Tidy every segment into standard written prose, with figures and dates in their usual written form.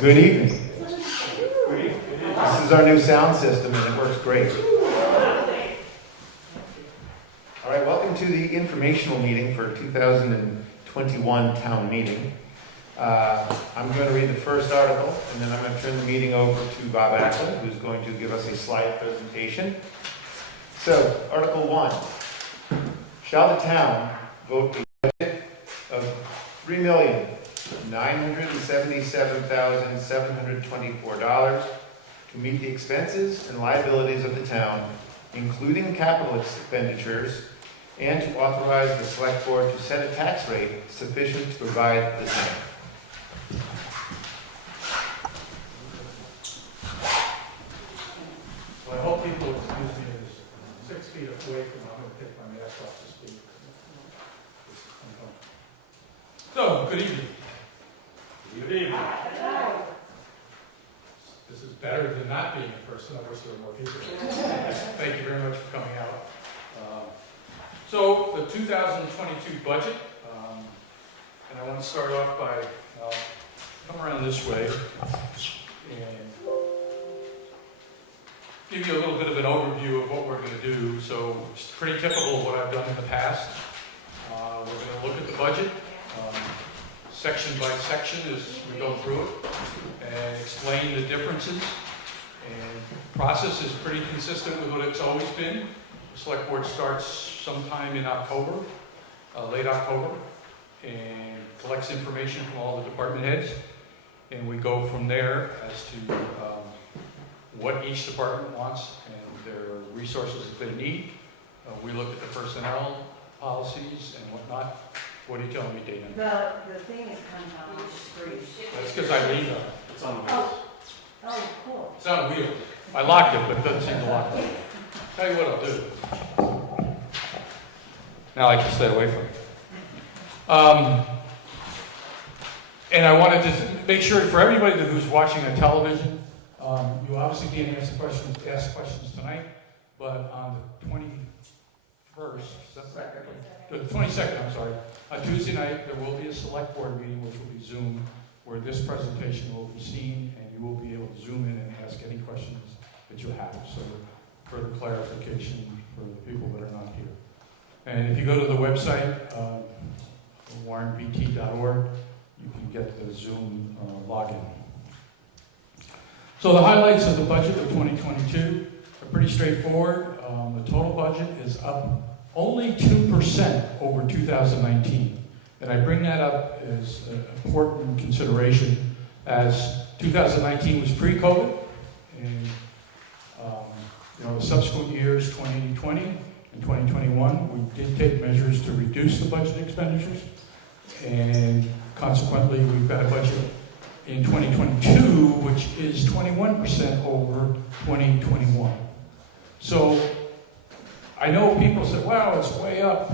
Good evening. This is our new sound system and it works great. All right, welcome to the informational meeting for 2021 town meeting. I'm going to read the first article and then I'm going to turn the meeting over to Bob Ackland, who's going to give us a slide presentation. So, Article 1. Shall the town vote a budget of $3,977,724 to meet the expenses and liabilities of the town, including capital expenditures, and to authorize the select board to set a tax rate sufficient to provide the same? So I hope people will excuse me as 6 feet away from, I'm going to take my mask off to speak. So, good evening. Good evening. This is better than not being in person. I wish there were more people. Thank you very much for coming out. So, the 2022 budget, and I want to start off by, come around this way and give you a little bit of an overview of what we're going to do. So, it's pretty typical of what I've done in the past. We're going to look at the budget. Section by section as we go through it and explain the differences. And the process is pretty consistent with what it's always been. The select board starts sometime in October, late October, and collects information from all the department heads. And we go from there as to what each department wants and their resources that they need. We look at the personnel policies and whatnot. What are you telling me, Dana? The thing is coming on the screen. That's because I leaned on it. It's on the wheels. Oh, cool. It's on the wheel. I locked it, but it doesn't seem to lock it. Tell you what I'll do. Now I can stay away from it. And I wanted to make sure for everybody who's watching on television, you obviously can't ask questions tonight, but on the 21st, the 22nd, I'm sorry, on Tuesday night, there will be a select board meeting, which will be Zoom, where this presentation will be seen, and you will be able to zoom in and ask any questions that you have. So, further clarification for the people that are not here. And if you go to the website, warrenbt.org, you can get the Zoom login. So the highlights of the budget of 2022 are pretty straightforward. The total budget is up only 2% over 2019. And I bring that up as an important consideration as 2019 was pre-COVID, and the subsequent years, 2020 and 2021, we did take measures to reduce the budget expenditures, and consequently, we've got a budget in 2022, which is 21% over 2021. So, I know people say, wow, it's way up,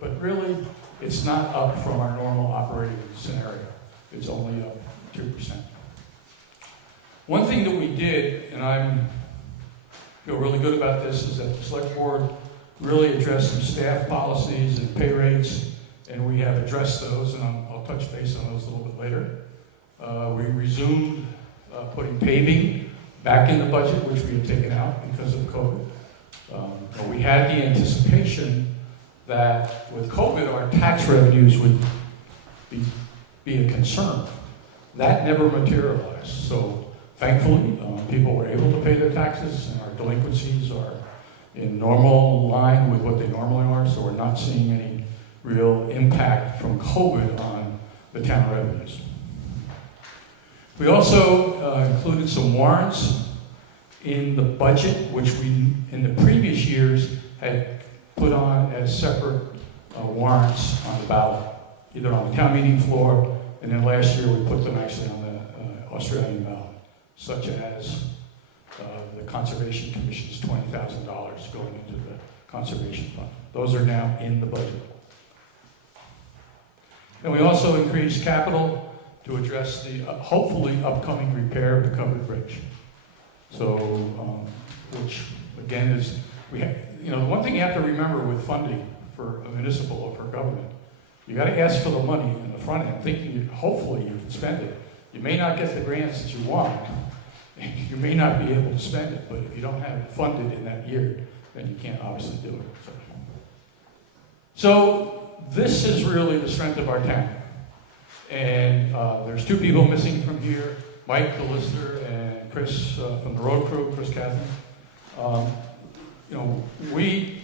but really, it's not up from our normal operating scenario. It's only up 2%. One thing that we did, and I feel really good about this, is that the select board really addressed some staff policies and pay rates, and we have addressed those, and I'll touch base on those a little bit later. We resumed putting paving back in the budget, which we had taken out because of COVID. But we had the anticipation that with COVID, our tax revenues would be a concern. That never materialized. So thankfully, people were able to pay their taxes, and our delinquencies are in normal line with what they normally are, so we're not seeing any real impact from COVID on the town revenues. We also included some warrants in the budget, which we, in the previous years, had put on as separate warrants on the ballot, either on the town meeting floor, and then last year we put them actually on the Australian ballot, such as the Conservation Commission's $20,000 going into the Conservation Fund. Those are now in the budget. And we also increased capital to address the hopefully upcoming repair of the covered bridge. So, which again is, the one thing you have to remember with funding for a municipal or for government, you got to ask for the money in the front end, thinking hopefully you can spend it. You may not get the grants that you want, you may not be able to spend it, but if you don't have it funded in that year, then you can't obviously do it. So this is really the strength of our town. And there's two people missing from here, Mike, the lister, and Chris from the road crew, Chris Catherine. You know, we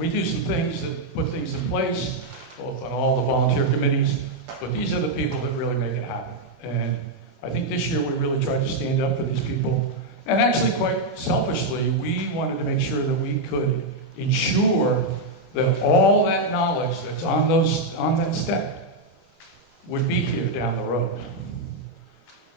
do some things that put things in place, both on all the volunteer committees, but these are the people that really make it happen. And I think this year we really tried to stand up for these people. And actually, quite selfishly, we wanted to make sure that we could ensure that all that knowledge that's on that step would be here down the road.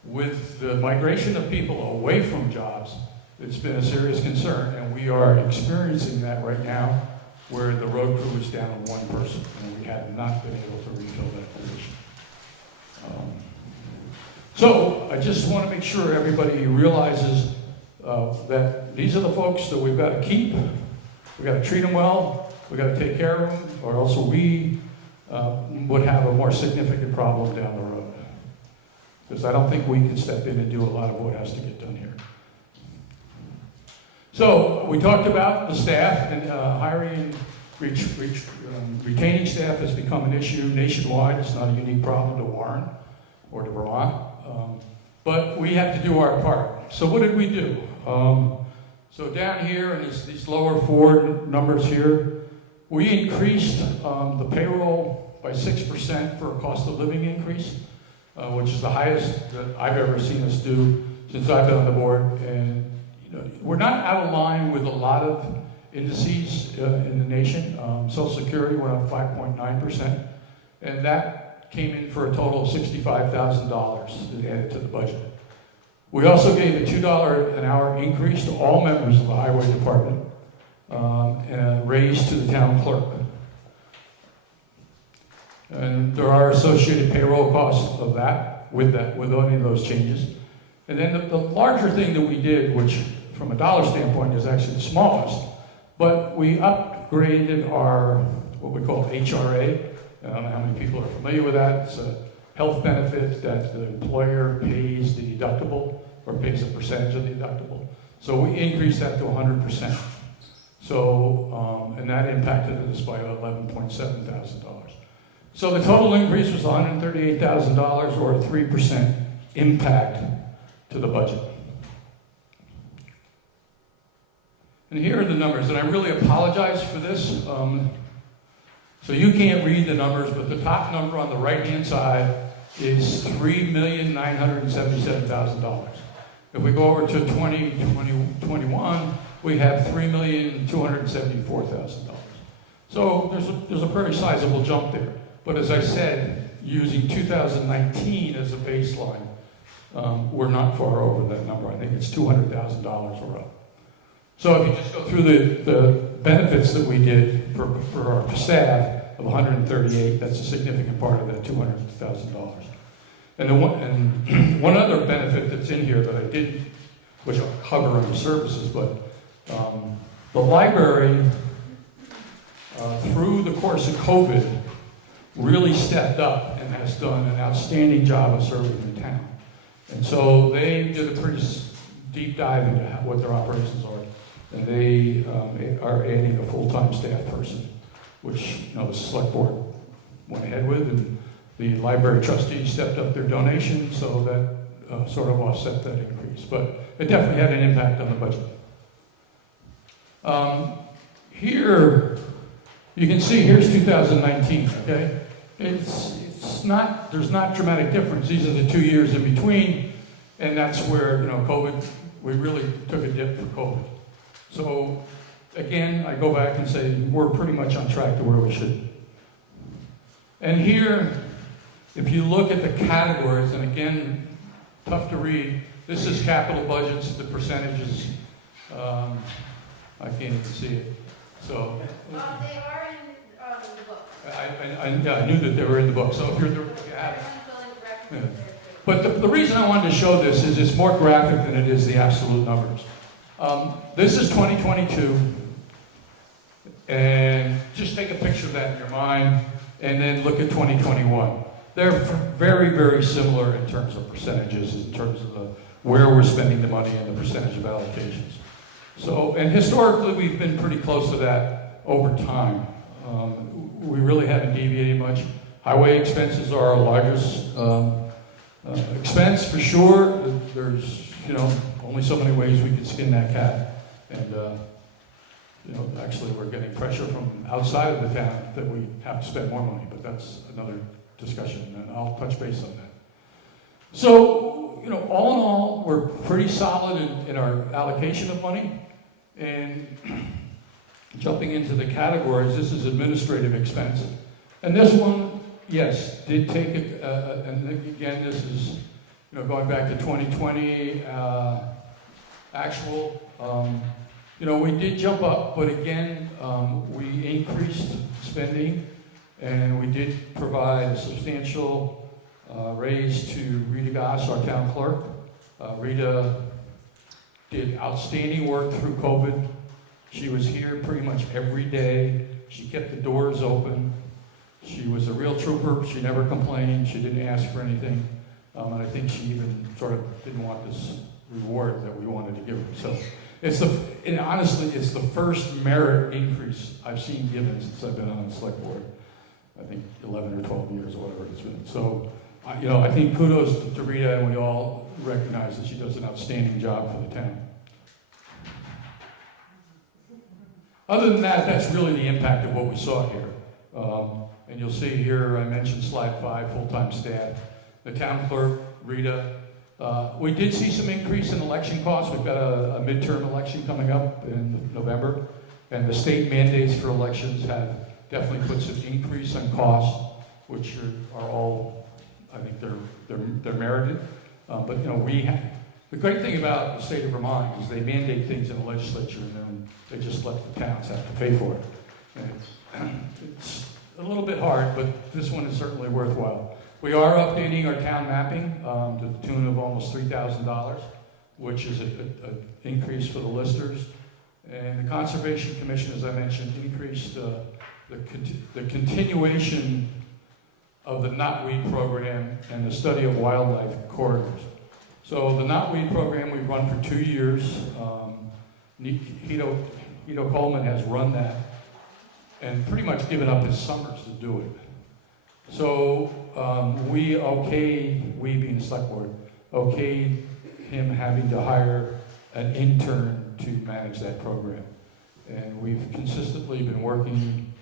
With the migration of people away from jobs, it's been a serious concern, and we are experiencing that right now, where the road crew is down one person, and we have not been able to refill that position. So I just want to make sure everybody realizes that these are the folks that we've got to keep. We've got to treat them well. We've got to take care of them, or else we would have a more significant problem down the road. Because I don't think we can step in and do a lot of what has to get done here. So we talked about the staff, and hiring and retaining staff has become an issue nationwide. It's not a unique problem to Warren or to Vermont. But we have to do our part. So what did we do? So down here in these lower four numbers here, we increased the payroll by 6% for a cost of living increase, which is the highest that I've ever seen us do since I've been on the board. And you know, we're not out of line with a lot of indices in the nation. Social Security went up 5.9%, and that came in for a total of $65,000 added to the budget. We also gave a $2 an hour increase to all members of the highway department, and a raise to the town clerk. And there are associated payroll costs of that, with any of those changes. And then the larger thing that we did, which from a dollar standpoint is actually the smallest, but we upgraded our, what we call HRA. I don't know how many people are familiar with that. It's a health benefit that the employer pays the deductible, or pays a percentage of the deductible. So we increased that to 100%. So, and that impacted us by $11.7 thousand. So the total increase was $138,000, or a 3% impact to the budget. And here are the numbers, and I really apologize for this. So you can't read the numbers, but the top number on the right-hand side is $3,977,000. If we go over to 2021, we have $3,274,000. So there's a very sizable jump there. But as I said, using 2019 as a baseline, we're not far over that number. I think it's $200,000 we're up. So if you just go through the benefits that we did for our staff of 138, that's a significant part of that $200,000. And one other benefit that's in here that I didn't, which I'll cover under services, but the library, through the course of COVID, really stepped up and has done an outstanding job of serving the town. And so they did a pretty deep dive into what their operations are. And they are adding a full-time staff person, which the select board went ahead with, and the library trustees stepped up their donation, so that sort of offset that increase. But it definitely had an impact on the budget. Here, you can see, here's 2019, okay? It's not, there's not dramatic difference. These are the 2 years in between, and that's where, COVID, we really took a dip for COVID. So, again, I go back and say we're pretty much on track to where we should be. And here, if you look at the categories, and again, tough to read, this is capital budgets, the percentages. I can't even see it. So They are in the book. I knew that they were in the book. So if you're But the reason I wanted to show this is it's more graphic than it is the absolute numbers. This is 2022, and just take a picture of that in your mind, and then look at 2021. They're very, very similar in terms of percentages, in terms of where we're spending the money and the percentage of allocations. So, and historically, we've been pretty close to that over time. We really haven't deviated much. Highway expenses are our largest expense for sure. There's, only so many ways we can skin that cat. And, actually we're getting pressure from outside of the town that we have to spend more money, but that's another discussion, and I'll touch base on that. So, all in all, we're pretty solid in our allocation of money. And jumping into the categories, this is administrative expense. And this one, yes, did take it, and again, this is, going back to 2020 actual. We did jump up, but again, we increased spending, and we did provide a substantial raise to Rita Goss, our town clerk. Rita did outstanding work through COVID. She was here pretty much every day. She kept the doors open. She was a real trooper. She never complained. She didn't ask for anything. And I think she even sort of didn't want this reward that we wanted to give her. So honestly, it's the first merit increase I've seen given since I've been on the select board. I think 11 or 12 years or whatever it's been. So, I think kudos to Rita, and we all recognize that she does an outstanding job for the town. Other than that, that's really the impact of what we saw here. And you'll see here, I mentioned slide 5, full-time staff. The town clerk, Rita. We did see some increase in election costs. We've got a midterm election coming up in November, and the state mandates for elections have definitely put some increase in costs, which are all, I think they're merited. But the great thing about the state of Vermont is they mandate things in the legislature, and then they just let the towns have to pay for it. And it's a little bit hard, but this one is certainly worthwhile. We are updating our town mapping to the tune of almost $3,000, which is an increase for the listers. And the Conservation Commission, as I mentioned, increased the continuation of the knotweed program and the study of wildlife corridors. So the knotweed program we've run for 2 years. Hito Coleman has run that and pretty much given up his summers to do it. So we being the select board, okayed him having to hire an intern to manage that program. And we've consistently been working,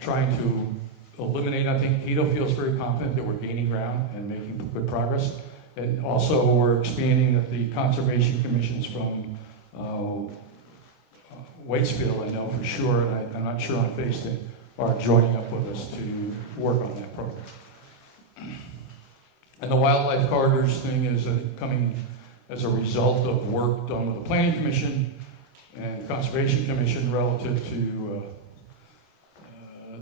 trying to eliminate, I think Hito feels very confident that we're gaining ground and making good progress. And also we're expanding the conservation commissions from Waitsfield, I know for sure, and I'm not sure on Facein, are joining up with us to work on that program. And the wildlife corridors thing is coming as a result of work done with the Planning Commission and Conservation Commission relative to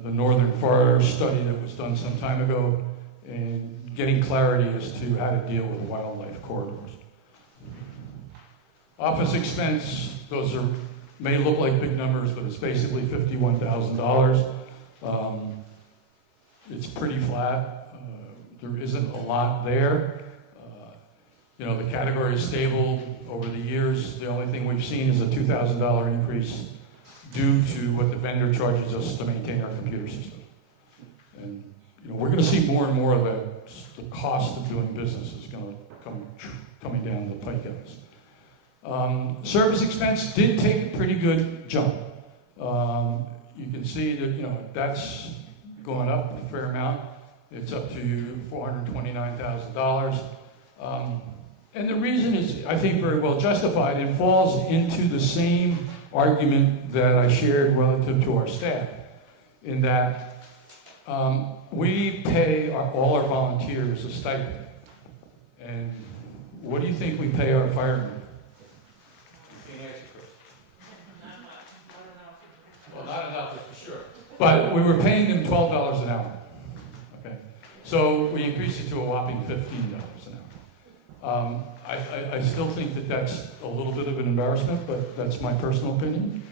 the Northern Forest study that was done some time ago, and getting clarity as to how to deal with wildlife corridors. Office expense, those may look like big numbers, but it's basically $51,000. It's pretty flat. There isn't a lot there. The category is stable over the years. The only thing we've seen is a $2,000 increase due to what the vendor charges us to maintain our computer system. And we're going to see more and more of the cost of doing business is going to coming down the pike at us. Service expense did take a pretty good jump. You can see that that's going up a fair amount. It's up to $429,000. And the reason is, I think, very well justified. It falls into the same argument that I shared relative to our staff, in that we pay all our volunteers a stipend. And what do you think we pay our firemen? Well, not enough, that's for sure. But we were paying them $12 an hour. Okay, so we increased it to a whopping $15 an hour. I still think that that's a little bit of an embarrassment, but that's my personal opinion.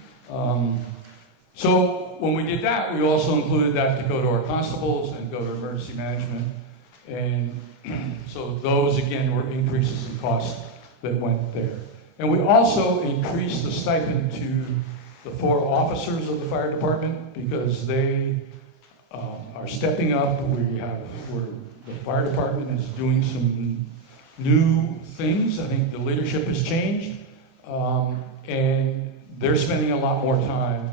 So when we did that, we also included that to go to our constables and go to emergency management. And so those, again, were increases in costs that went there. And we also increased the stipend to the 4 officers of the fire department because they are stepping up. The fire department is doing some new things. I think the leadership has changed, and they're spending a lot more time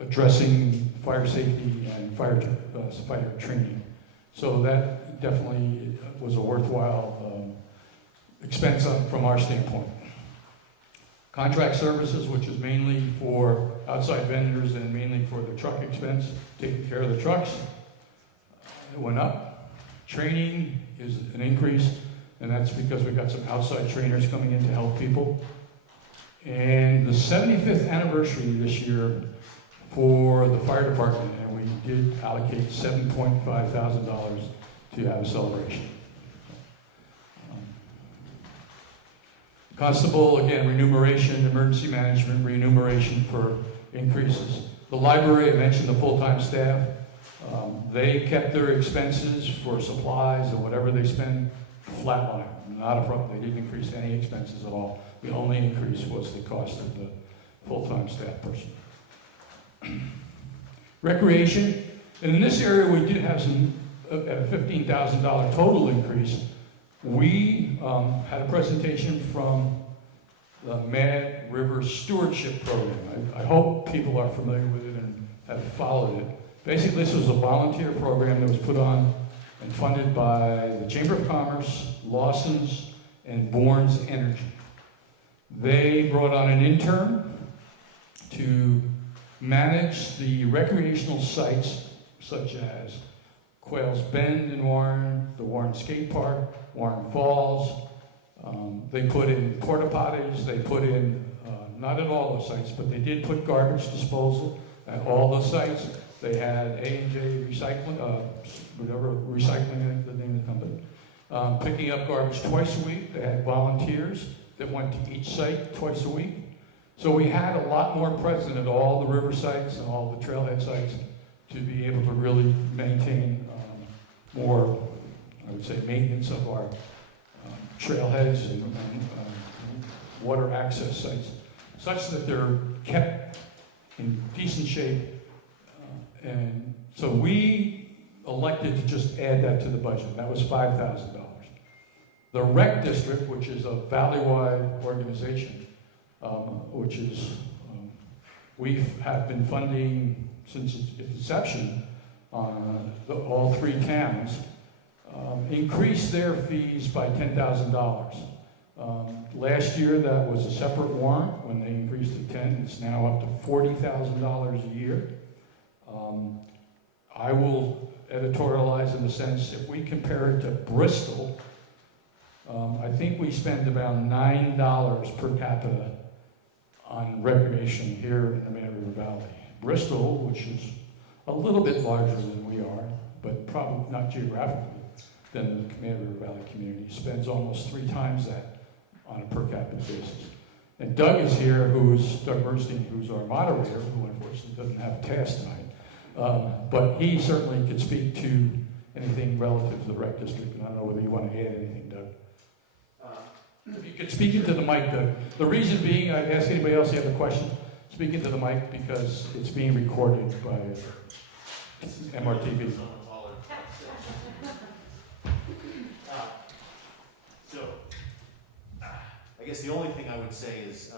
addressing fire safety and fire training. So that definitely was a worthwhile expense from our standpoint. Contract services, which is mainly for outside vendors and mainly for the truck expense, taking care of the trucks, it went up. Training is an increase, and that's because we got some outside trainers coming in to help people. And the 75th anniversary this year for the fire department, and we did allocate $7,500 to have a celebration. Constable, again, remuneration, emergency management, remuneration for increases. The library, I mentioned the full-time staff. They kept their expenses for supplies and whatever they spend flatline. Not a problem. They didn't increase any expenses at all. The only increase was the cost of the full-time staff person. Recreation, and in this area we did have a $15,000 total increase. We had a presentation from the Mad River Stewardship Program. I hope people are familiar with it and have followed it. Basically, this was a volunteer program that was put on and funded by the Chamber of Commerce, Lawson's, and Bourne's Energy. They brought on an intern to manage the recreational sites such as Quails Bend in Warren, the Warren Skate Park, Warren Falls. They put in porta potties. They put in, not at all the sites, but they did put garbage disposal at all the sites. They had A&J Recycling, recycling is the name of the company, picking up garbage twice a week. They had volunteers that went to each site twice a week. So we had a lot more present at all the river sites and all the trailhead sites to be able to really maintain more, I would say, maintenance of our trailheads and water access sites, such that they're kept in decent shape. And so we elected to just add that to the budget. That was $5,000. The rec district, which is a valley-wide organization, which is, we have been funding since its inception all 3 towns, increased their fees by $10,000. Last year, that was a separate warrant when they increased to 10. It's now up to $40,000 a year. I will editorialize in the sense, if we compare it to Bristol, I think we spend about $9 per capita on recreation here in the Mad River Valley. Bristol, which is a little bit larger than we are, but probably not geographically, than the Mad River Valley community, spends almost 3 times that on a per capita basis. And Doug is here, Doug Bernstein, who's our moderator, who unfortunately doesn't have a task tonight. But he certainly could speak to anything relative to the rec district, and I don't know whether you want to add anything, Doug. If you could speak into the mic, Doug. The reason being, I'd ask anybody else who have a question, speak into the mic because it's being recorded by MRTV. I guess the only thing I would say is,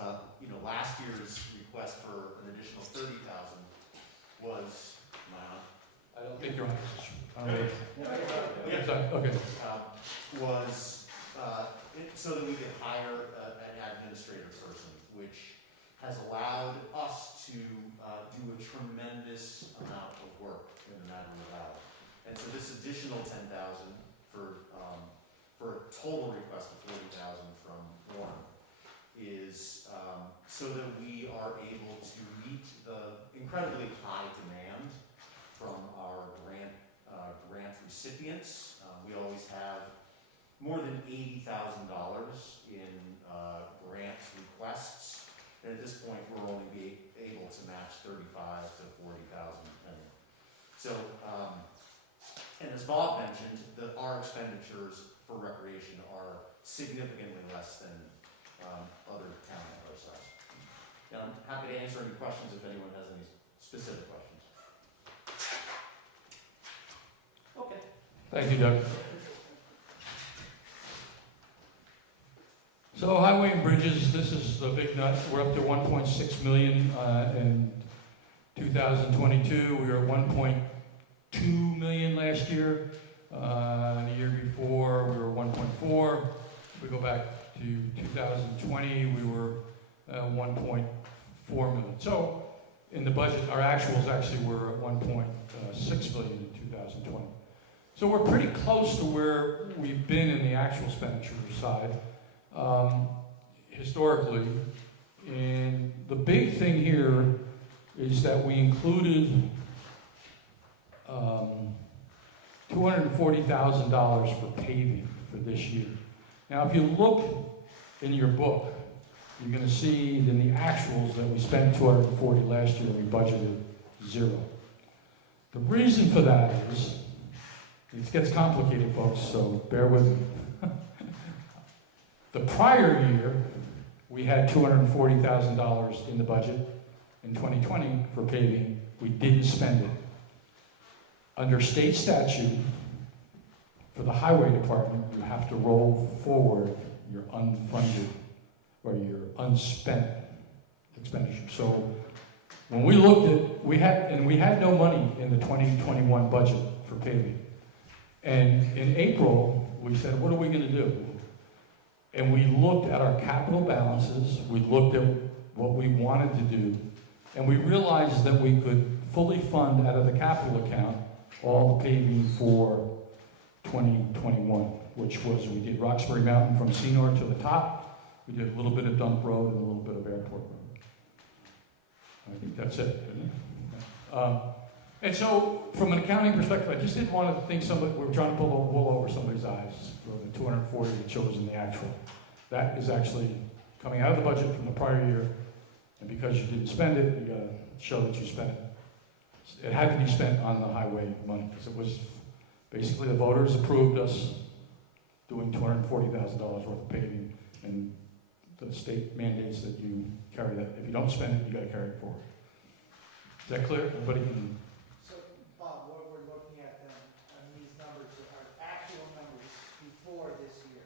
last year's request for an additional $30,000 was, I don't think you're on. okay. Okay. Was so that we could hire an administrator person, which has allowed us to do a tremendous amount of work in the Mad River Valley. And so this additional $10,000 for a total request of $40,000 from Warren is so that we are able to meet the incredibly high demand from our grant recipients. We always have more than $80,000 in grant requests, and at this point we're only be able to match $35,000 to $40,000 depending. So And as Bob mentioned, our expenditures for recreation are significantly less than other towns our size. Now, I'm happy to answer any questions if anyone has any specific questions. Okay. Thank you, Doug. So highway and bridges, this is the big nut. We're up to 1.6 million in 2022. We were at 1.2 million last year. The year before, we were 1.4. We go back to 2020, we were 1.4 million. So in the budget, our actuals actually were at 1.6 million in 2020. So we're pretty close to where we've been in the actual expenditure side historically. And the big thing here is that we included $240,000 for paving for this year. Now, if you look in your book, you're going to see in the actuals that we spent $240 last year and we budgeted $0. The reason for that is, it gets complicated, folks, so bear with me. The prior year, we had $240,000 in the budget. In 2020 for paving, we didn't spend it. Under state statute, for the highway department, you have to roll forward your unfunded or your unspent expenditure. So when we looked at, we had no money in the 2021 budget for paving. And in April, we said, what are we going to do? And we looked at our capital balances, we looked at what we wanted to do, and we realized that we could fully fund out of the capital account all the paving for 2021, which was, we did Roxbury Mountain from Senor to the top, we did a little bit of Dump Road and a little bit of Airport Road. I think that's it, isn't it? And so, from an accounting perspective, I just didn't want to think we were trying to pull the wool over somebody's eyes for the 240 that shows in the actual. That is actually coming out of the budget from the prior year, and because you didn't spend it, you got to show that you spent it. It had to be spent on the highway money, because it was basically the voters approved us doing $240,000 worth of paving, and the state mandates that you carry that. If you don't spend it, you got to carry it forward. Is that clear? Everybody can. So, Bob, what we're looking at then, on these numbers are actual numbers before this year.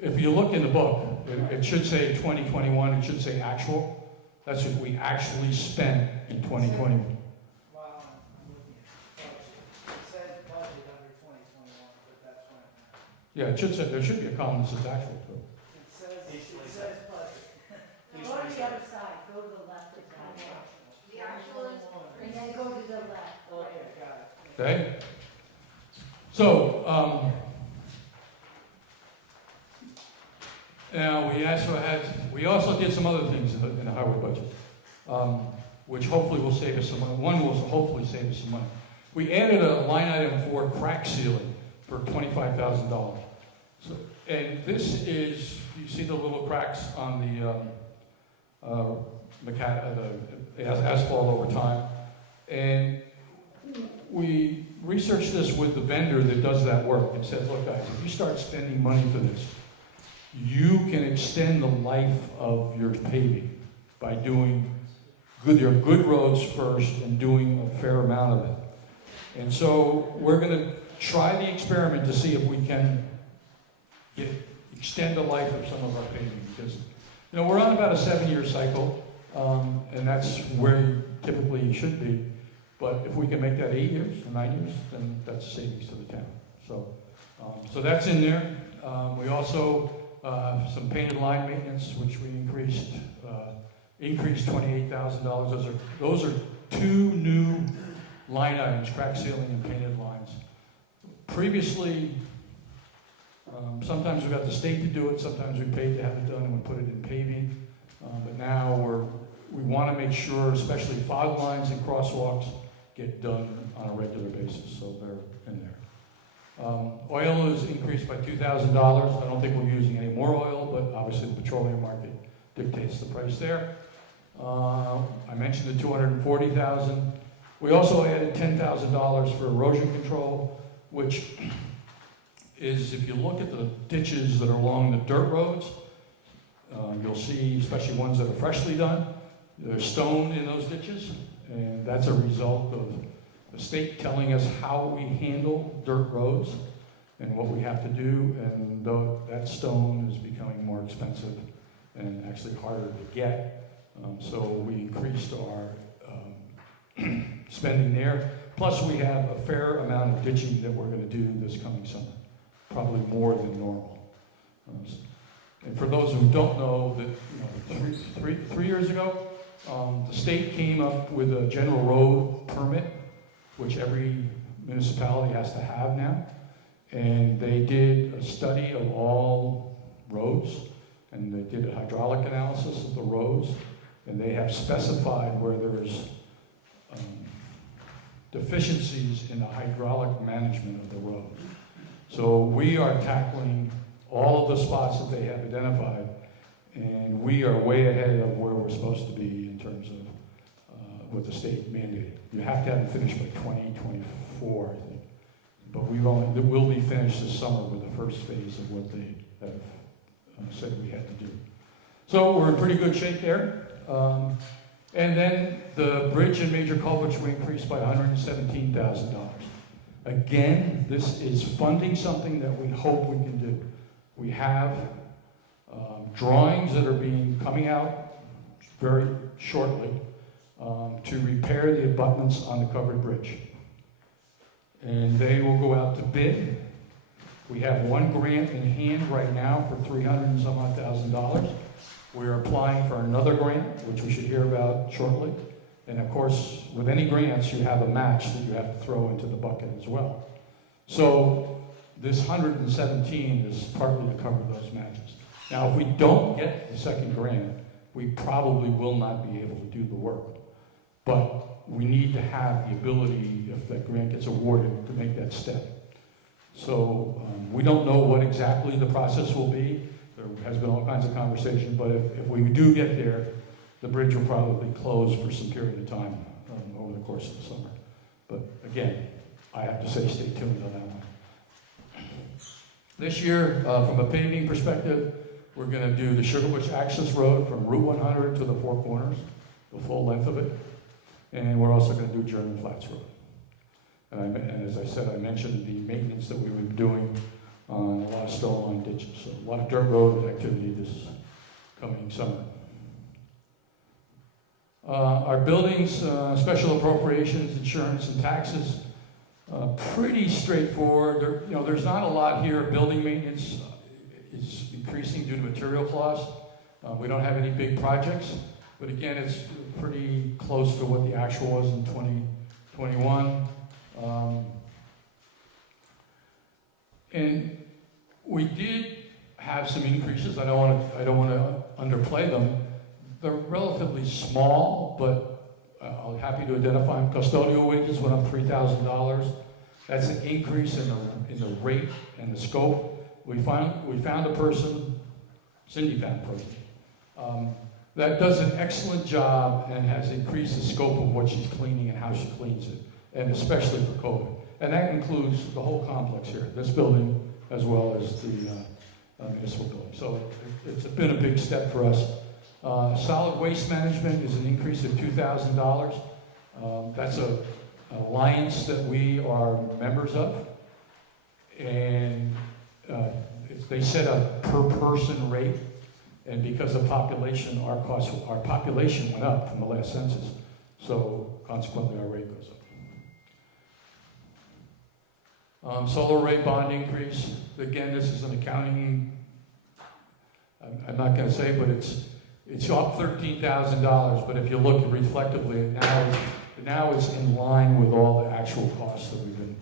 If you look in the book, it should say 2021, it should say actual. That's what we actually spent in 2020. Well, I'm looking at budget. It says budget under 2021, but that's what I'm at. Yeah, it should say, there should be a column that says actual too. It says budget. Go to the other side, go to the left of that. The actual is And then go to the left. Okay, got it. Okay? So, now we also did some other things in the highway budget, which hopefully will save us some money. One will hopefully save us some money. We added a line item for crack sealing for $25,000. So, and this is, you see the little cracks on the asphalt over time. And we researched this with the vendor that does that work and said, look guys, if you start spending money for this, you can extend the life of your paving by doing your good roads first and doing a fair amount of it. And so we're going to try the experiment to see if we can extend the life of some of our paving, because we're on about a 7-year cycle, and that's where you typically should be. But if we can make that 8 years or 9 years, then that's savings to the town. So that's in there. We also some painted line maintenance, which we increased $28,000. Those are 2 new line items: crack sealing and painted lines. Previously, sometimes we got the state to do it, sometimes we paid to have it done and we put it in paving. But now we want to make sure, especially fog lines and crosswalks, get done on a regular basis, so they're in there. Oil is increased by $2,000. I don't think we're using any more oil, but obviously the petroleum market dictates the price there. I mentioned the $240,000. We also added $10,000 for erosion control, which is, if you look at the ditches that are along the dirt roads, you'll see, especially ones that are freshly done, there's stone in those ditches, and that's a result of the state telling us how we handle dirt roads and what we have to do, and though that stone is becoming more expensive and actually harder to get, so we increased our spending there. Plus, we have a fair amount of ditching that we're going to do this coming summer, probably more than normal. And for those who don't know, that three years ago, the state came up with a general road permit, which every municipality has to have now. And they did a study of all roads, and they did a hydraulic analysis of the roads, and they have specified where there's deficiencies in the hydraulic management of the road. So we are tackling all of the spots that they have identified, and we are way ahead of where we're supposed to be in terms of what the state mandated. You have to have it finished by 2024, I think. But it will be finished this summer with the first phase of what they have said we had to do. So we're in pretty good shape there. And then the bridge and major culverts we increased by $117,000. Again, this is funding something that we hope we can do. We have drawings that are coming out very shortly to repair the abutments on the covered bridge. And they will go out to bid. We have one grant in hand right now for $300 and some odd thousand. We're applying for another grant, which we should hear about shortly. And of course, with any grants, you have a match that you have to throw into the bucket as well. So this 117 is partly to cover those matches. Now, if we don't get the second grant, we probably will not be able to do the work. But we need to have the ability, if that grant gets awarded, to make that step. So we don't know what exactly the process will be. There has been all kinds of conversation, but if we do get there, the bridge will probably close for some period of time over the course of the summer. But again, I have to say stay tuned on that one. This year, from a paving perspective, we're going to do the Sugar Bush Access Road from Route 100 to the Four Corners, the full length of it. And we're also going to do German Flats Road. And as I said, I mentioned the maintenance that we've been doing on a lot of stone line ditches. So a lot of dirt road activity this coming summer. Our buildings, special appropriations, insurance, and taxes, pretty straightforward. There's not a lot here. Building maintenance is increasing due to material costs. We don't have any big projects, but again, it's pretty close to what the actual was in 2021. And we did have some increases. I don't want to underplay them. They're relatively small, but I'm happy to identify them. Custodial wages went up $3,000. That's an increase in the rate and the scope. We found a person, Cindy found a person, that does an excellent job and has increased the scope of what she's cleaning and how she cleans it, and especially for COVID. And that includes the whole complex here, this building as well as the municipal building. So it's been a big step for us. Solid waste management is an increase of $2,000. That's an alliance that we are members of. And they set a per person rate. And because of population, our population went up from the last census. So consequently, our rate goes up. Solar rate bond increase. Again, this is an accounting, I'm not going to say, but it's up $13,000. But if you look reflectively, now it's in line with all the actual costs that we've been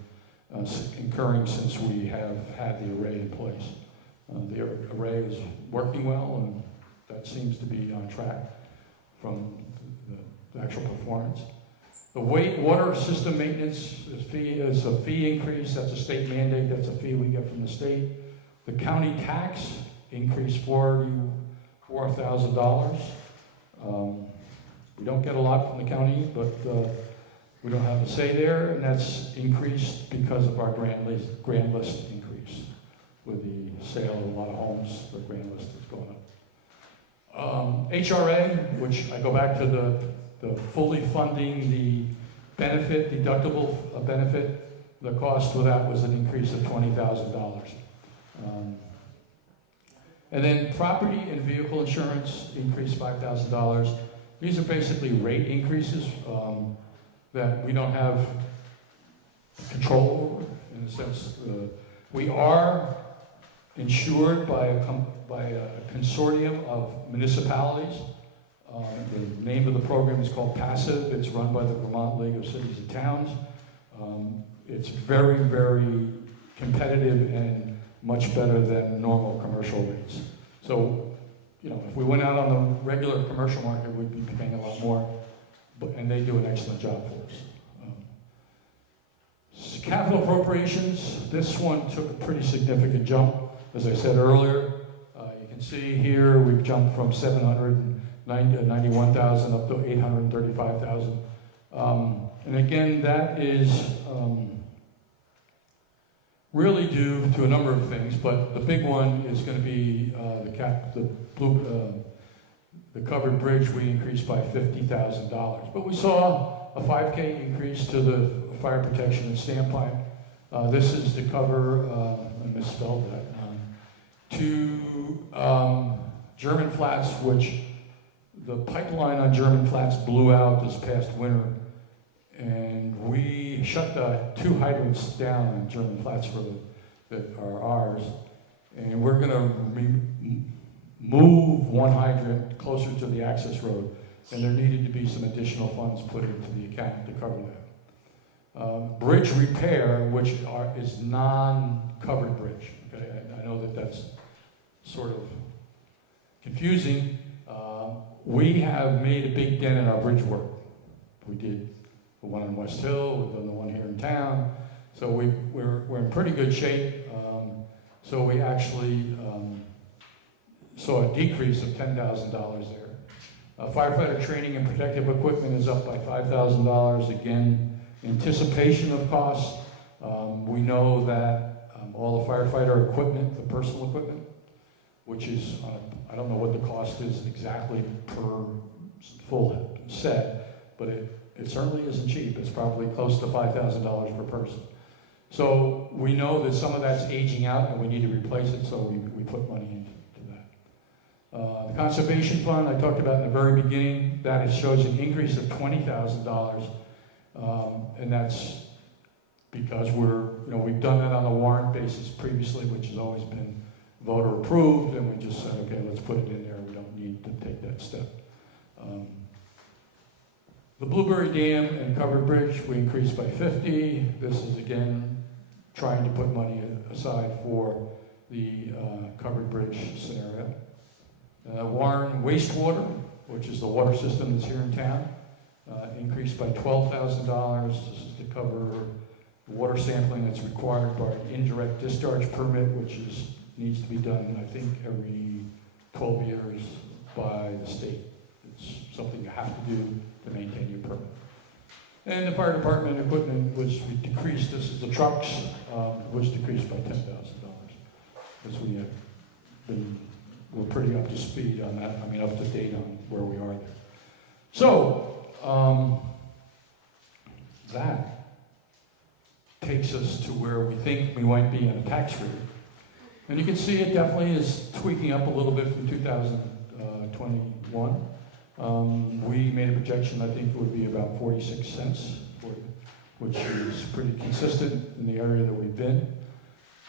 incurring since we have had the array in place. The array is working well, and that seems to be on track from the actual performance. The water system maintenance fee is a fee increase. That's a state mandate. That's a fee we get from the state. The county tax increased $44,000. We don't get a lot from the county, but We don't have a say there, and that's increased because of our grand list increase. With the sale of a lot of homes, the grand list is going up. HRA, which I go back to the fully funding the benefit, deductible benefit, the cost of that was an increase of $20,000. And then property and vehicle insurance increased $5,000. These are basically rate increases that we don't have control over, in the sense we are insured by a consortium of municipalities. The name of the program is called PASSIVE. It's run by the Vermont League of Cities and Towns. It's very, very competitive and much better than normal commercial rates. So, you know, if we went out on the regular commercial market, we'd be paying a lot more, and they do an excellent job for us. Capital appropriations, this one took a pretty significant jump. As I said earlier, you can see here we've jumped from $791,000 up to $835,000. And again, that is really due to a number of things, but the big one is going to be the covered bridge. We increased by $50,000, but we saw a $5K increase to the fire protection and standpipe. This is to cover, I misspelled that, to German Flats, which the pipeline on German Flats blew out this past winter, and we shut the 2 hydrants down on German Flats Road that are ours, and we're going to move 1 hydrant closer to the access road, and there needed to be some additional funds put into the account to cover that. Bridge repair, which is non-covered bridge. Okay, I know that that's sort of confusing. We have made a big dent in our bridge work. We did the one on West Hill, we've done the one here in town, so we're in pretty good shape. So we actually saw a decrease of $10,000 there. Firefighter training and protective equipment is up by $5,000. Again, anticipation of costs. We know that all the firefighter equipment, the personal equipment, which is, I don't know what the cost is exactly per full set, but it certainly isn't cheap. It's probably close to $5,000 per person. So we know that some of that's aging out and we need to replace it, so we put money into that. The conservation fund, I talked about in the very beginning, that shows an increase of $20,000. And that's because we've done that on a warrant basis previously, which has always been voter approved, and we just said, okay, let's put it in there. We don't need to take that step. The Blueberry Dam and Covered Bridge, we increased by 50. This is again trying to put money aside for the Covered Bridge scenario. Warren Wastewater, which is the water system that's here in town, increased by $12,000. This is to cover the water sampling that's required by an indirect discharge permit, which needs to be done, I think, every 12 years by the state. It's something you have to do to maintain your permit. And the fire department equipment was decreased. This is the trucks, was decreased by $10,000. Because we're pretty up to speed on that. I mean, up to date on where we are there. So, that takes us to where we think we might be in a tax rate. And you can see it definitely is tweaking up a little bit from 2021. We made a projection, I think it would be about 46 cents, which is pretty consistent in the area that we've been.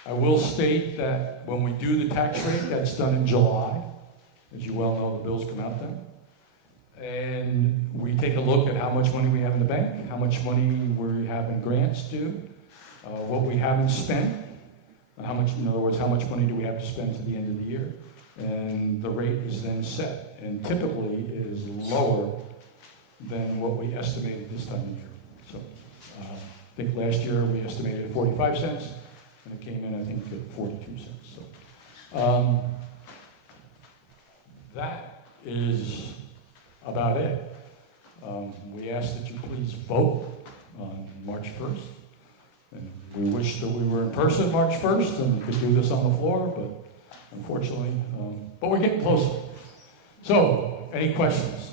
I will state that when we do the tax rate, that's done in July. As you well know, the bills come out then. And we take a look at how much money we have in the bank, how much money we have in grants due, what we haven't spent, how much, in other words, how much money do we have to spend to the end of the year. And the rate is then set, and typically it is lower than what we estimated this time of year. So I think last year we estimated at 45 cents, and it came in, I think, at 42 cents. So that is about it. We ask that you please vote on March 1st. And we wish that we were in person March 1st and could do this on the floor, but unfortunately, but we're getting closer. So, any questions?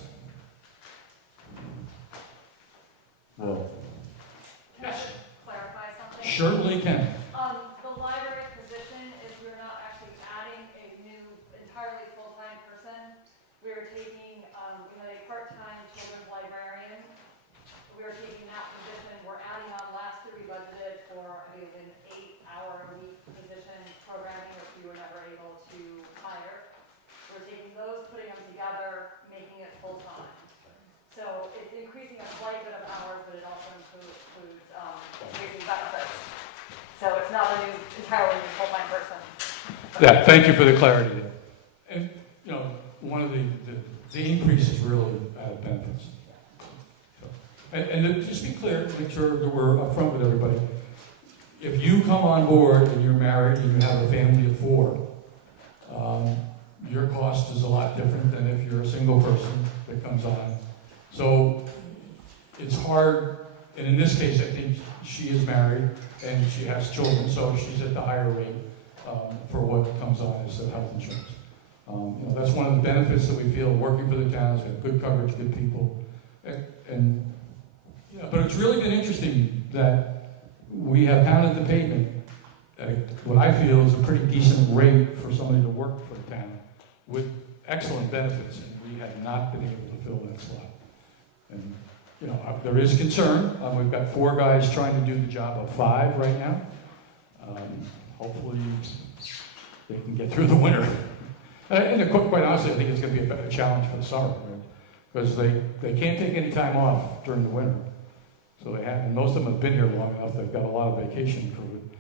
Well, Can I clarify something? certainly can. The library position is we're not actually adding a new entirely full-time person. We're taking, we have a part-time children's librarian. We're taking that position, we're adding on, last year we budgeted for, I think it was an 8-hour-a-week position programming, which we were never able to hire. We're taking those, putting them together, making it full-time. So it's increasing a slight bit of hours, but it also includes increasing benefits. So it's not a new, entirely new full-time person. Yeah, thank you for the clarity there. And, you know, one of the increase is really benefits. So, and to just be clear, make sure that we're upfront with everybody. If you come on board and you're married and you have a family of 4, your cost is a lot different than if you're a single person that comes on. So it's hard, and in this case, I think she is married and she has children, so she's at the higher rate for what comes on as the health insurance. You know, that's one of the benefits that we feel working for the towns. We have good coverage, good people, and you know, but it's really been interesting that we have pounded the pavement at what I feel is a pretty decent rate for somebody to work for the town with excellent benefits, and we have not been able to fill that slot. And you know, there is concern. We've got 4 guys trying to do the job of 5 right now. Hopefully, they can get through the winter. And quite honestly, I think it's going to be a better challenge for the summer, right? Because they can't take any time off during the winter. So they have, and most of them have been here long enough. They've got a lot of vacation accrued.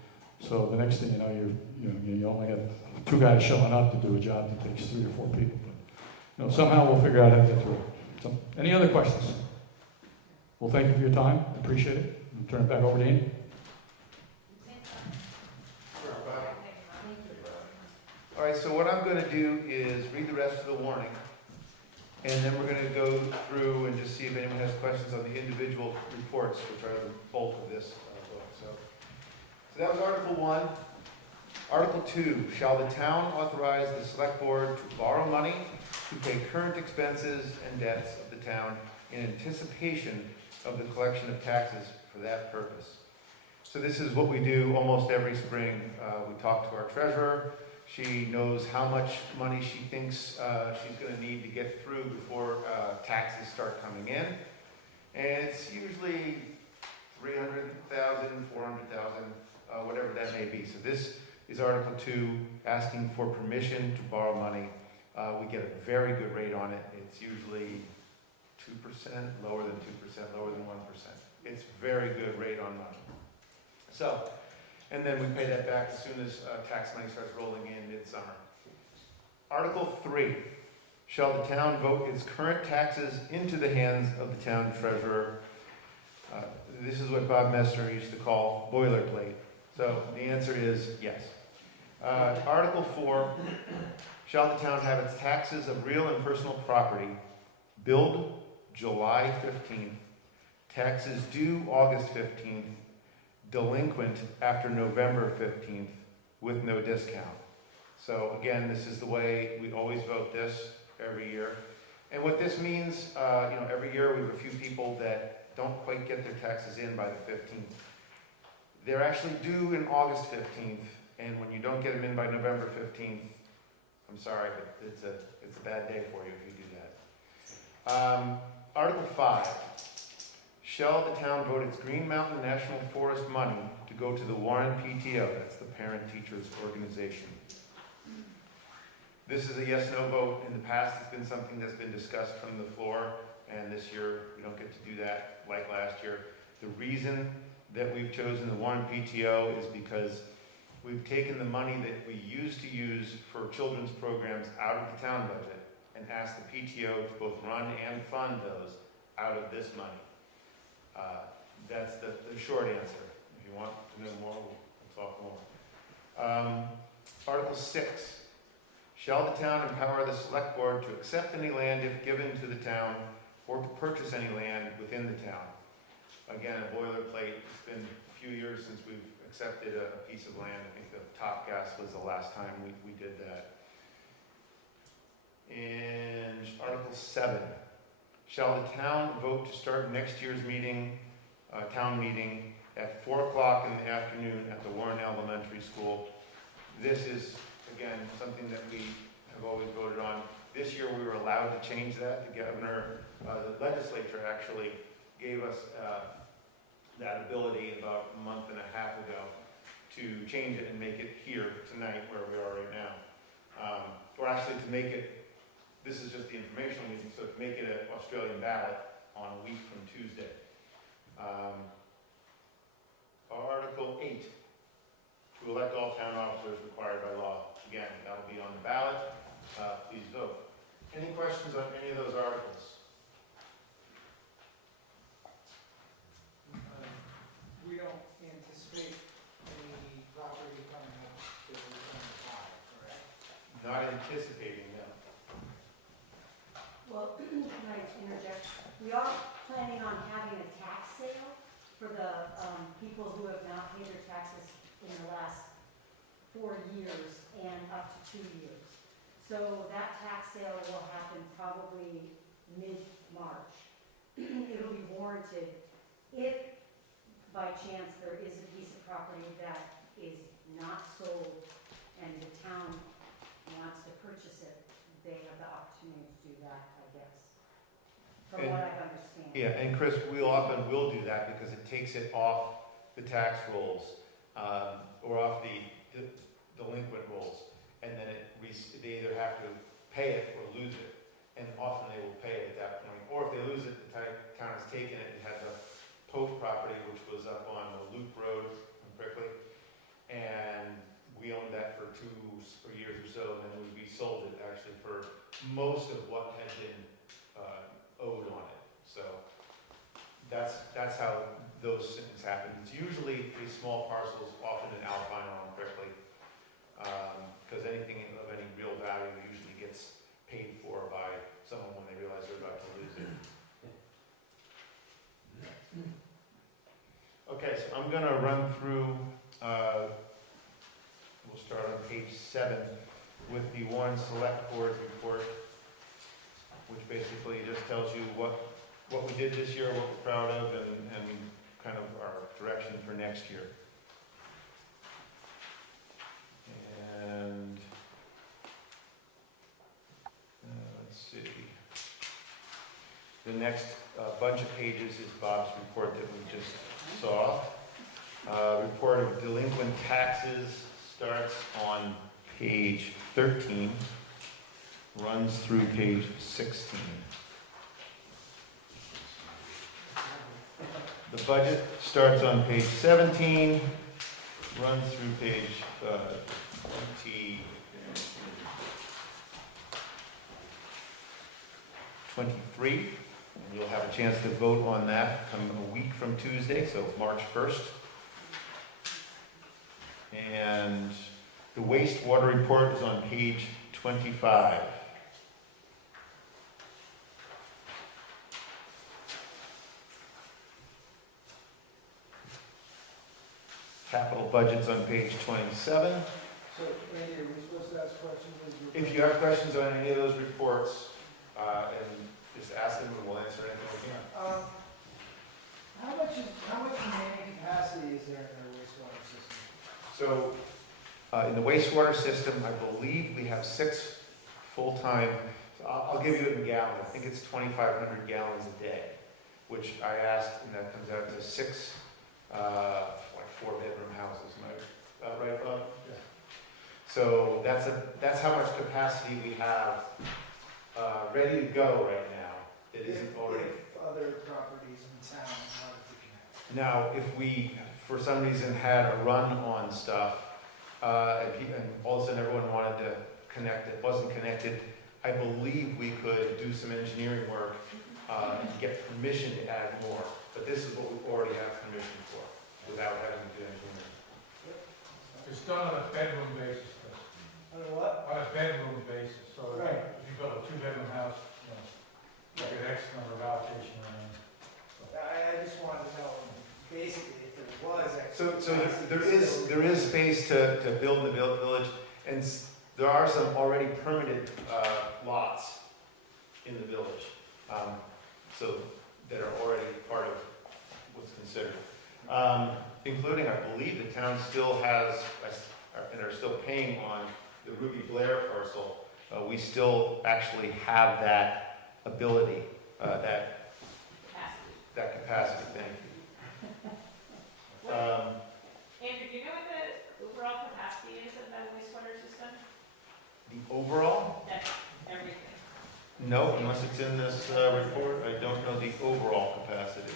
So the next thing you know, you only have 2 guys showing up to do a job that takes 3 or 4 people. But you know, somehow we'll figure out how to get through it. So, any other questions? Well, thank you for your time. I appreciate it. I'll turn it back over to Ian. All right, so what I'm going to do is read the rest of the warning, and then we're going to go through and just see if anyone has questions on the individual reports, which are the bulk of this book. So that was Article 1. Article 2, shall the town authorize the select board to borrow money to pay current expenses and debts of the town in anticipation of the collection of taxes for that purpose? So this is what we do almost every spring. We talk to our treasurer. She knows how much money she thinks she's going to need to get through before taxes start coming in. And it's usually $300,000, $400,000, whatever that may be. So this is Article 2, asking for permission to borrow money. We get a very good rate on it. It's usually 2%, lower than 2%, lower than 1%. It's very good rate on money. So, and then we pay that back as soon as tax money starts rolling in midsummer. Article 3, shall the town vote its current taxes into the hands of the town treasurer? This is what Bob Messer used to call boilerplate. So the answer is yes. Article 4, shall the town have its taxes of real and personal property billed July 15th, taxes due August 15th, delinquent after November 15th with no discount. So again, this is the way we always vote this every year. And what this means, every year we have a few people that don't quite get their taxes in by the 15th. They're actually due in August 15th, and when you don't get them in by November 15th, I'm sorry, but it's a bad day for you if you do that. Article 5. Shall the town vote its Green Mountain National Forest money to go to the Warren PTO, that's the Parent Teachers Organization? This is a yes-no vote. In the past, it's been something that's been discussed from the floor, and this year we don't get to do that like last year. The reason that we've chosen the Warren PTO is because we've taken the money that we used to use for children's programs out of the town budget and asked the PTO to both run and fund those out of this money. That's the short answer. If you want to know more, we'll talk more. Article 6. Shall the town empower the select board to accept any land if given to the town or to purchase any land within the town? Again, a boilerplate. It's been a few years since we've accepted a piece of land. I think the Top Gas was the last time we did that. And Article 7. Shall the town vote to start next year's meeting, town meeting, at 4 o'clock in the afternoon at the Warren Elementary School? This is, again, something that we have always voted on. This year we were allowed to change that. The governor, the legislature actually gave us that ability about a month and a half ago to change it and make it here tonight where we are right now. Or actually to make it, this is just the informational meeting, so to make it an Australian ballot on a week from Tuesday. Article 8, to elect all town officers required by law. Again, that'll be on the ballot. Please vote. Any questions on any of those articles? We don't anticipate any property coming up that we're going to buy, correct? Not anticipating them. Well, can I interject? We are planning on having a tax sale for the people who have not paid their taxes in the last 4 years and up to 2 years. So that tax sale will happen probably mid-March. It'll be warranted if by chance there is a piece of property that is not sold and the town wants to purchase it, they have the opportunity to do that, I guess, from what I understand. Yeah, and Chris, we often will do that because it takes it off the tax rolls, or off the delinquent rolls. And then they either have to pay it or lose it. And often they will pay it at that point. Or if they lose it, the town has taken it and had the Pope property, which was up on the Loop Road in Brickley. And we owned that for 2 years or so, and then we sold it actually for most of what had been owed on it. So that's how those things happen. It's usually these small parcels, often in Alpine or on Brickley, because anything of any real value usually gets paid for by someone when they realize they're about to lose it. Okay, so I'm going to run through, we'll start on page 7 with the Warren Select Board report, which basically just tells you what we did this year, what we're proud of, and kind of our direction for next year. And let's see. The next bunch of pages is Bob's report that we just saw. Report of delinquent taxes starts on page 13, runs through page 16. The budget starts on page 17, runs through page 23, and you'll have a chance to vote on that come a week from Tuesday, so March 1st. And the wastewater report is on page 25. Capital budget's on page 27. So, Randy, are we supposed to ask questions? If you have questions on any of those reports, and just ask them and we'll answer anything we can. How much remaining capacity is there in our wastewater system? So, in the wastewater system, I believe we have 6 full-time, so I'll give you it in gallons. I think it's 2,500 gallons a day, which I asked, and that comes out to 6, like 4-bedroom houses. Am I right, Bob? Yeah. So that's how much capacity we have ready to go right now. That isn't already. If other properties in town wanted to connect. Now, if we, for some reason, had a run on stuff, and all of a sudden everyone wanted to connect, it wasn't connected, I believe we could do some engineering work and get permission to add more. But this is what we already have permission for, without having to do engineering. It's done on a bedroom basis, Chris. On a what? On a bedroom basis, so Right. if you build a 2-bedroom house, you know, you get X number of allocation rooms. I just wanted to know there is space to build in the village, and there are some already permitted lots in the village, so that are already part of what's considered. Including, I believe, the town still has, and are still paying on the Ruby Blair parcel. We still actually have that ability, that capacity, thank you. Andrew, do you know what the overall capacity is of that wastewater system? The overall? That's everything. No, unless it's in this report, I don't know the overall capacity.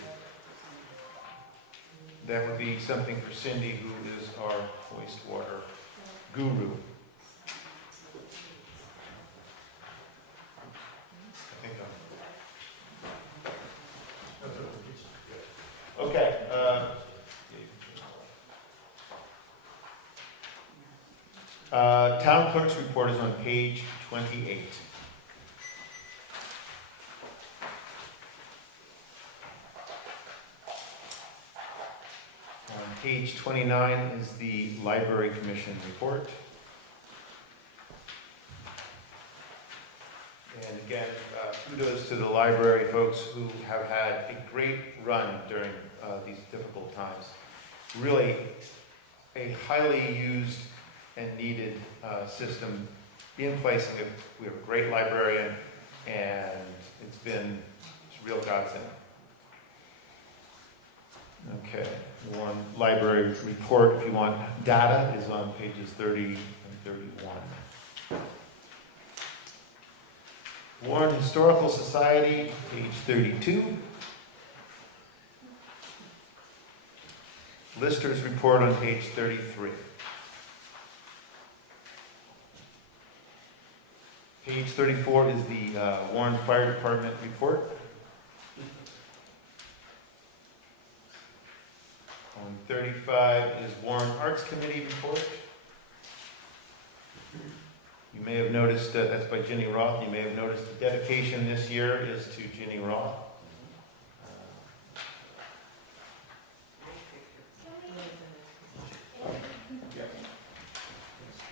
That would be something for Cindy, who is our wastewater guru. I think okay. Town clerk's report is on page 28. On page 29 is the Library Commission report. And again, kudos to the library folks who have had a great run during these difficult times. Really a highly used and needed system in place. We have a great librarian, and it's a real godsend. Okay, one library report, if you want data, is on pages 30 and 31. Warren Historical Society, page 32. Listers report on page 33. Page 34 is the Warren Fire Department report. On 35 is Warren Arts Committee report. You may have noticed, that's by Ginny Roth, you may have noticed the dedication this year is to Ginny Roth.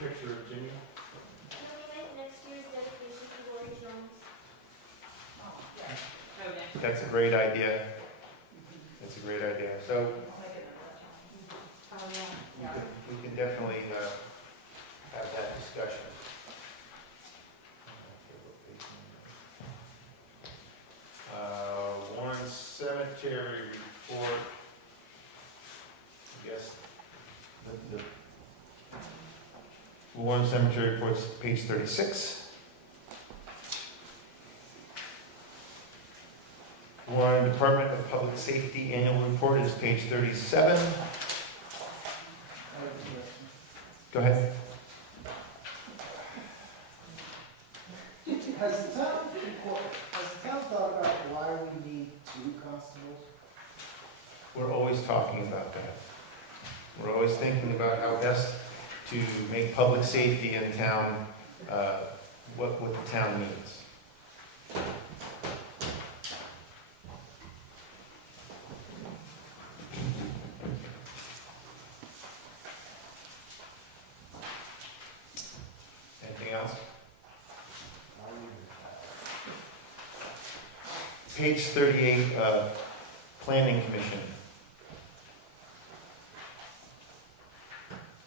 Picture of Ginny. Can we make next year's dedication to Lori Jones? Oh, yeah. Oh, yeah. That's a great idea. That's a great idea. So I'll make it another time. Oh, yeah. we can definitely have that discussion. Warren Cemetery report. I guess the Warren Cemetery report's page 36. Warren Department of Public Safety annual report is page 37. I have a question. Go ahead. Has the town thought about why we need 2 constables? We're always talking about that. We're always thinking about how best to make public safety in town what the town needs. Anything else? Page 38, Planning Commission.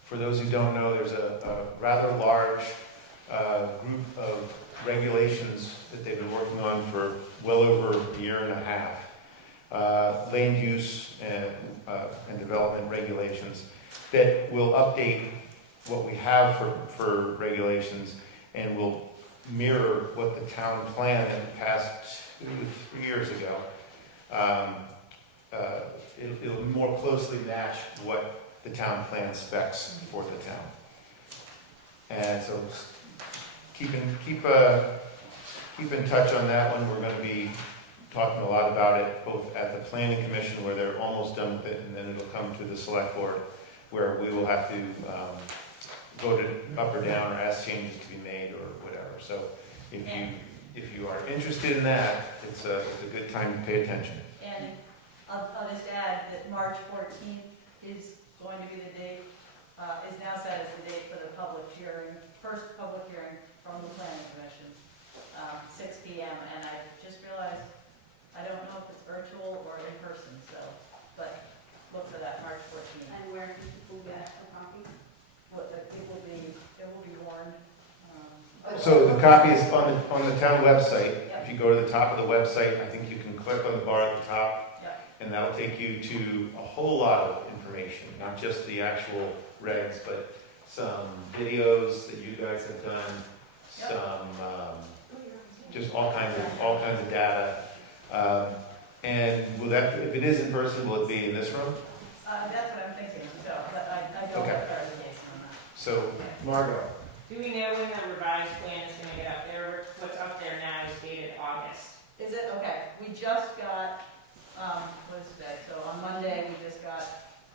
For those who don't know, there's a rather large group of regulations that they've been working on for well over a year and a half. Land use and development regulations that will update what we have for regulations and will mirror what the town plan in the past 2 to 3 years ago. It'll more closely match what the town plan specs for the town. And so keep in touch on that one. We're going to be talking a lot about it, both at the Planning Commission, where they're almost done with it, and then it'll come to the Select Board, where we will have to vote it up or down or ask changes to be made or whatever. So if you are interested in that, it's a good time to pay attention. And I'll just add that March 14th is going to be the date, is now set as the date for the public hearing, first public hearing from the planning commission, 6 PM. And I just realized, I don't know if it's virtual or in person, so, but look for that March 14th. And where can people get a copy? It will be warned. So the copy is on the town website. Yep. If you go to the top of the website, I think you can click on the bar at the top, Yep. and that'll take you to a whole lot of information, not just the actual regs, but some videos that you guys have done, Yep. some, just all kinds of data. And will that, if it is in person, will it be in this room? That's what I'm thinking, so, but I don't Okay. have clarification on that. So, Margot. Do we know when the revised plan is gonna get up there? What's up there now is dated August. Is it, okay, we just got, what is today? So on Monday, we just got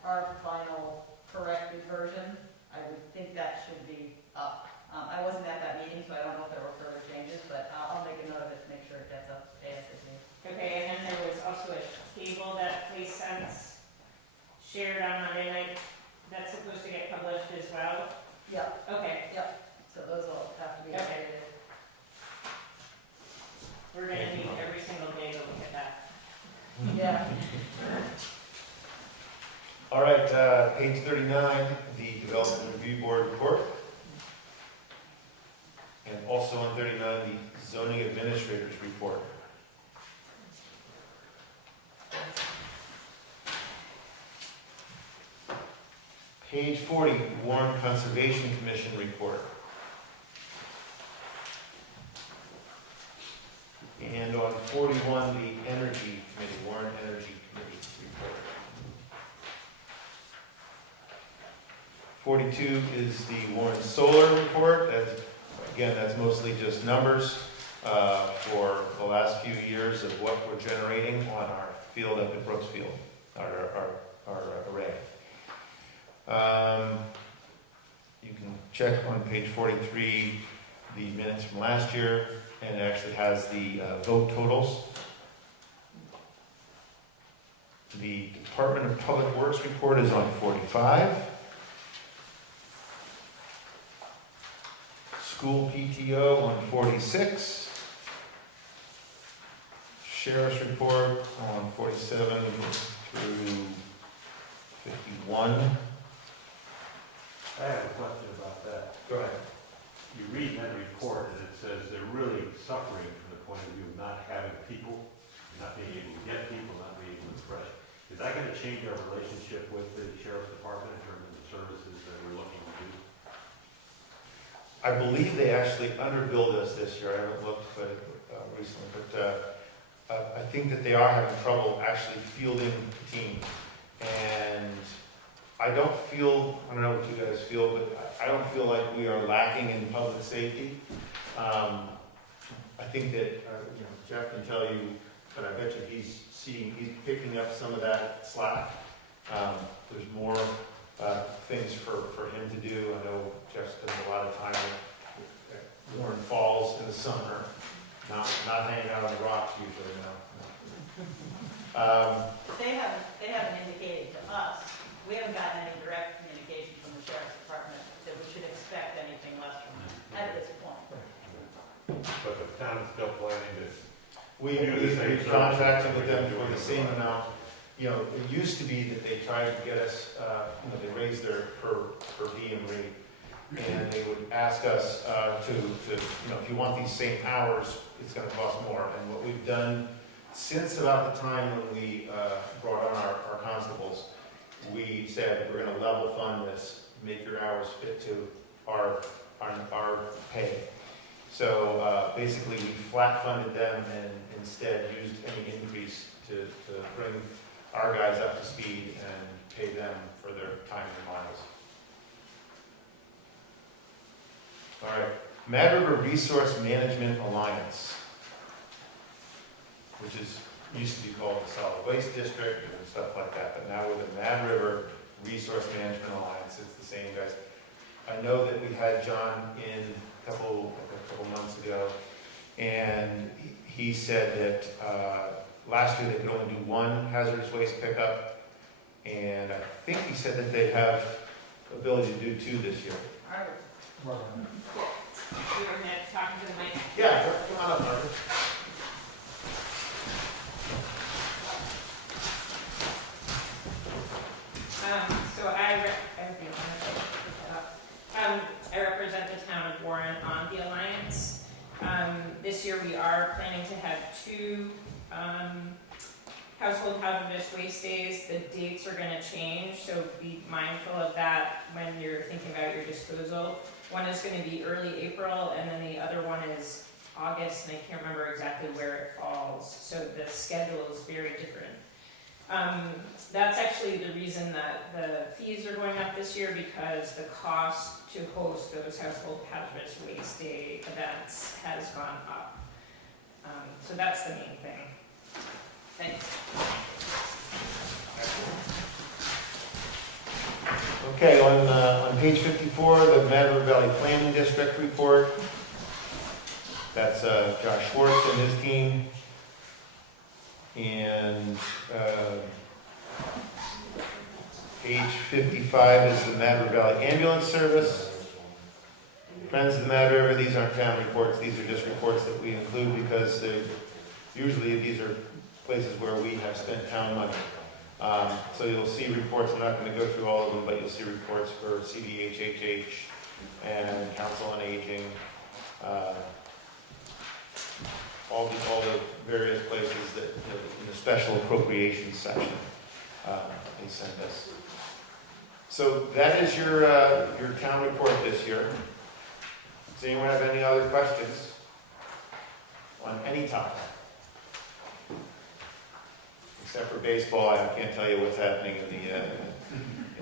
our final corrected version. I would think that should be up. I wasn't at that meeting, so I don't know if there were further changes, but I'll make a note of it to make sure it gets up ASAP. Okay, and then there was also a table that Place Sense shared on Monday night that's supposed to get published as well. Yep, Okay, so those will have to be Okay. updated. we're gonna need every single day to look at that. Yeah. All right, page 39, the Development Review Board report. And also on 39, the Zoning Administrator's report. Page 40, Warren Conservation Commission report. And on 41, the Energy Committee, Warren Energy Committee report. 42 is the Warren Solar report. That's mostly just numbers for the last few years of what we're generating on our field up at Brooksfield, our array. You can check on page 43 the minutes from last year, and it actually has the vote totals. The Department of Public Works report is on 45. School PTO on 46. Sheriff's report on 47 through 51. I have a question about that. Go ahead. You read that report and it says they're really suffering from the point of view of not having people, not being able to get people, not being able to express. Is that going to change our relationship with the sheriff's department in terms of the services that we're looking to do? I believe they actually underbilled us this year. I haven't looked recently, but I think that they are having trouble actually fielding the team. And I don't know what you guys feel, but I don't feel like we are lacking in public safety. I think that, Jeff can tell you, but I bet you he's picking up some of that slack. There's more things for him to do. I know Jeff spends a lot of time at Warren Falls in the summer, not hanging out on the rocks usually, no. They haven't indicated to us, we haven't gotten any direct communication from the sheriff's department that we should expect anything less from them at this point. But the town's still planning to. We contracted with them for the same amount. It used to be that they tried to get us, they raised their per diem rate. And they would ask us to, if you want these same hours, it's gonna cost more. And what we've done since about the time when we brought on our constables, we said, we're gonna level fund this, make your hours fit to our pay. So basically, we flat funded them and instead used any increase to bring our guys up to speed and pay them for their time and miles. All right, Mad River Resource Management Alliance, which used to be called the Solid Waste District and stuff like that, but now we're the Mad River Resource Management Alliance. It's the same guys. I know that we had John in a couple months ago, and he said that last year they could only do one hazardous waste pickup, And I think he said that they have ability to do 2 this year. All right. We were talking to the mic. Yeah, come on up, Margaret. So I represent the town of Warren on the Alliance. This year we are planning to have 2 household hazardous waste days. The dates are gonna change, so be mindful of that when you're thinking about your disposal. One is gonna be early April, and then the other one is August, and I can't remember exactly where it falls, so the schedule is very different. That's actually the reason that the fees are going up this year, because the cost to host those household hazardous waste day events has gone up. So that's the main thing. Thanks. Okay, on page 54, the Mad River Valley Planning District report. That's Josh Schwartz and his team. And page 55 is the Mad River Valley Ambulance Service. Friends of the Mad River, these aren't town reports, these are just reports that we include because usually these are places where we have spent town money. So you'll see reports, I'm not going to go through all of them, but you'll see reports for CDHHH and Council on Aging, all the various places that, in the special appropriations section, they send us. So that is your town report this year. Does anyone have any other questions on any topic? Except for baseball, I can't tell you what's happening in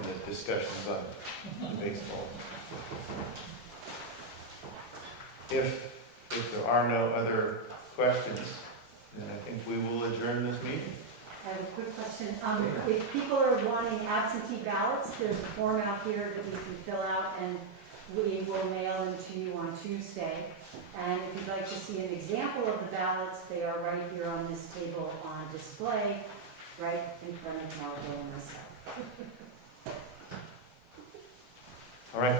the discussions on baseball. If there are no other questions, then I think we will adjourn this meeting. I have a quick question. If people are wanting absentee ballots, there's a form out here that we can fill out, and we will mail them to you on Tuesday. And if you'd like to see an example of the ballots, they are right here on this table on display, right in front of Margot and myself. All right.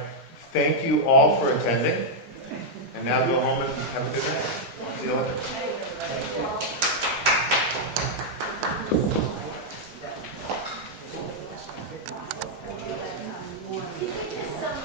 Thank you all for attending. And now go home and have a good night. See you later. Some